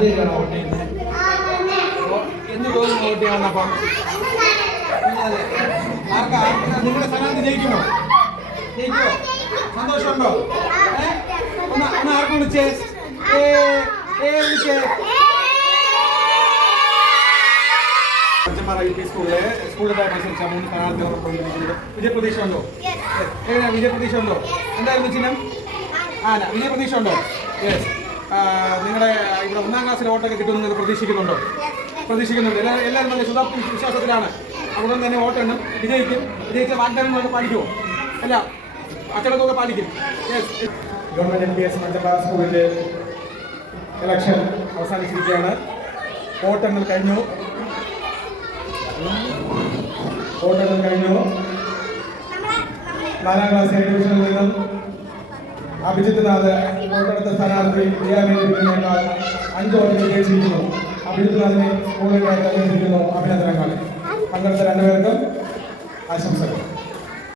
ആദ്യമായിട്ടാണ് വോട്ട് ചെയ്യുന്നത്. എന്ത് തോന്നുന്നു വോട്ട് ചെയ്യാൻ വന്നപ്പം? ആർക്കാ നിങ്ങളുടെ സ്ഥാനാർത്ഥി ജയിക്കുമോ? ജയിക്കുമോ? സന്തോഷമുണ്ടോ? ഒന്ന് ആർക്കും വിളിച്ചേ? വിളിച്ചേ. അച്ഛന്മാർ യു പി സ്കൂളിലായി മത്സരിച്ച 3 സ്ഥാനാർത്ഥികളെ കൊണ്ടിരിക്കുന്നത് വിജയപ്രതീക്ഷ ഉണ്ടോ? എങ്ങനെയാണ് വിജയപ്രതീക്ഷ ഉണ്ടോ? എന്തായിരുന്നു ചിഹ്നം? ആന. വിജയപ്രതീക്ഷ ഉണ്ടോ? യെസ്. നിങ്ങളുടെ ഇവിടെ 1ാം ക്ലാസ്സിലെ വോട്ടൊക്കെ കിട്ടുമെന്ന് പ്രതീക്ഷിക്കുന്നുണ്ടോ? പ്രതീക്ഷിക്കുന്നുണ്ട്. എല്ലാവരും നല്ല ശുഭാപ്തി വിശ്വാസത്തിലാണ്. അതുകൊണ്ട് തന്നെ വോട്ടെണ്ണം വിജയിക്കും. വിജയിച്ച വാഗ്ദാനങ്ങളൊക്കെ പാലിക്കുമോ? അല്ല, അച്ചടക്കമൊക്കെ പാലിക്കും. യെസ്. ഗവൺമെന്റ് MPS മഞ്ചപ്പാറ സ്കൂളിന്റെ ഇലക്ഷൻ അവസാനിച്ചിരിക്കുകയാണ്. വോട്ടെണ്ണൽ കഴിഞ്ഞു. 4ാം ക്ലാസ് എ ഡിവിഷനിൽ നിന്നും അഭിജിത്ത് നാഥ് വോട്ടെടുത്ത സ്ഥാനാർത്ഥി വിദ്യാഭ്യാസത്തിനേക്കാൾ 5 വോട്ടുകൾ ജയിച്ചിരിക്കുന്നു. അഭിജിത്ത് നാഥിനെ സ്കൂളിലേക്ക് തെരഞ്ഞെടുത്തിരിക്കുന്നു. അഭിനന്ദനങ്ങൾ. പങ്കെടുത്ത 2 പേർക്കും ആശംസകൾ.